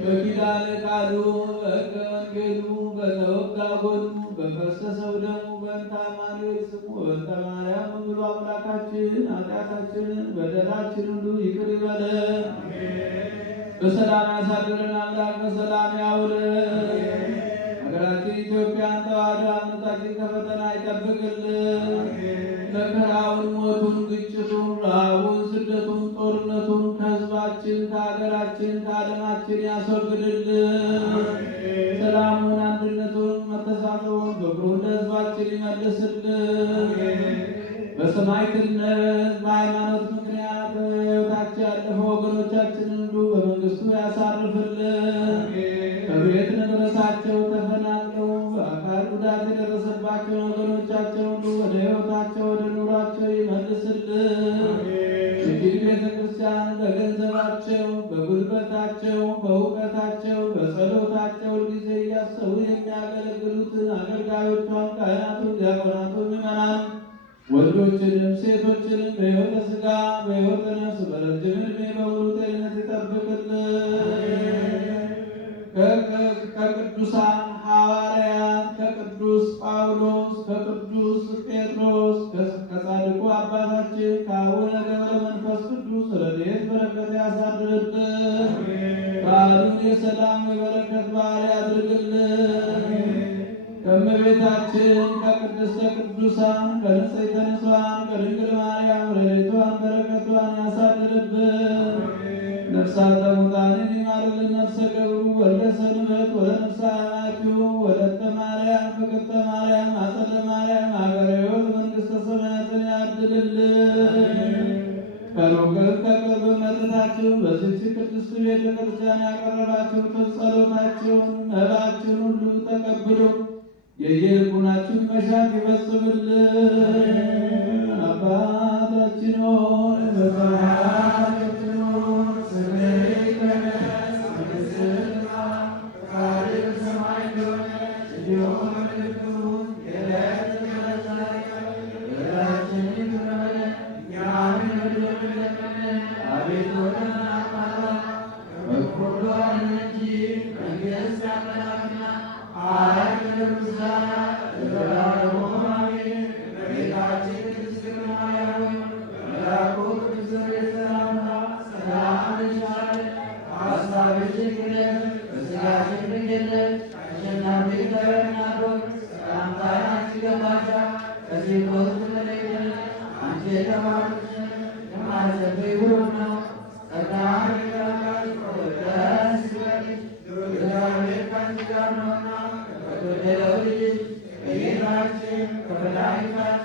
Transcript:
በኪዳነ ቃሉ በሕገ ወንጌሉ በተወጋ ጎኑ በፈሰሰው ደሙ በእንተ አማኑኤል ስሙ በእንተ ማርያም ብሎ አምላካችን ኃጢአታችንን በደላችን ሁሉ ይቅር ይበለን። በሰላም ያሳድረን አምላክ በሰላም ያውለን። ሀገራችን ኢትዮጵያን ተዋሕዶ ሃይማኖታችን ከፈተና ይጠብቅልን። መከራውን፣ ሞቱን፣ ግጭቱን፣ ረሃቡን፣ ስደቱን፣ ጦርነቱን ከሕዝባችን ከሀገራችን ከዓለማችን ያስወግድልን። ሰላሙን፣ አንድነቱን፣ መተሳሰቡን ፍቅሩን ለሕዝባችን ይመልስልን። በሰማዕትነት በሃይማኖት ምክንያት ሕይወታቸው ያለፈ ወገኖቻችንን ሁሉ በመንግስቱ ያሳርፍልን። ከቤት ንብረታቸው ተፈናቅለው በአካል ጉዳት የደረሰባቸው ወገኖቻቸው ሁሉ ወደ ሕይወታቸው ወደ ኑሯቸው ይመልስልን። እጅግ ቤተ ክርስቲያን በገንዘባቸው በጉልበታቸው በእውቀታቸው በጸሎታቸው ጊዜ እያሰቡ የሚያገለግሉትን አገልጋዮቿን ካህናቱን፣ ዲያቆናቱን፣ ምዕመናን ወንዶችንም ሴቶችንም በሕይወተ ሥጋ በሕይወተ ነፍስ በረጅም ዕድሜ በሙሉ ጤንነት ይጠብቅልን። ከቅዱሳን ሐዋርያት ከቅዱስ ጳውሎስ ከቅዱስ ጴጥሮስ ከጻድቁ አባታችን ከአቡነ ገብረ መንፈስ ቅዱስ ረድኤት በረከት ያሳድርብን። በዓሉን የሰላም የበረከት በዓል ያድርግልን። ከእመቤታችን ከቅድስተ ቅዱሳን ከንጽሕተ ንጹሐን ከድንግል ማርያም ረድኤቷን በረከቷን ያሳድርብን። ነፍሳተ ሙታንን ይማርልን። ነፍሰ ገብሩ ወልደ ሰንበት ወለነፍሰ አማኪሁ ወለተ ማርያም ፍቅርተ ማርያም አጸደ ማርያም ሀገረ ሕይወት መንግሥተ ሰማያትን ያድልልን። ከሩቅም ከቅርብም መጥታችሁ በዚህች ቅድስት ቤተ ክርስቲያን ያቀረባችሁትን ጸሎታችሁን መባችሁን ሁሉ ተቀብሎ የየልቡናችሁን መሻት ይፈጽምልን። አባታችን ሆይ በሰማያት የምትኖር ስምህ ይቀደስ፣ መንግሥትህ ትምጣ፣ ፈቃድህ በሰማይ እንደሆነች እንዲሁም በምድር ትሁን። የዕለት እንጀራችንን በደላችንን ይቅር በለን እኛም የበደሉንን፣ አቤቱ ወደ ፈተና አታግባን ከክፉ ሁሉ አድነን እንጂ መንግሥት ያንተ ናትና ኃይል፣ ክብር፣ ምስጋና ለዘላለሙ አሜን። እመቤታችን ቅድስት ድንግል ማርያም ሆይ መልአኩ ቅዱስ ገብርኤል ሰላምታ ሰላም እንልሻለን። በሐሳብሽ ድንግል ነሽ፣ በሥጋሽም ድንግል ነሽ። አሸናፊ እግዚአብሔር እናት ሆይ ሰላምታ አንቺ ይገባሻል። ከሴቶች ተለይተሽ አንቺ የተባረክሽ ነሽ፣ የማኅፀንሽ ፍሬ ብሩክ ነው። ጸጋን የተመላሽ ሆይ ደስ ይበልሽ፣ እግዚአብሔር ከአንቺ ጋር ነውና ከተወደደው ልጅሽ ከጌታችን ከመድኃኒታችን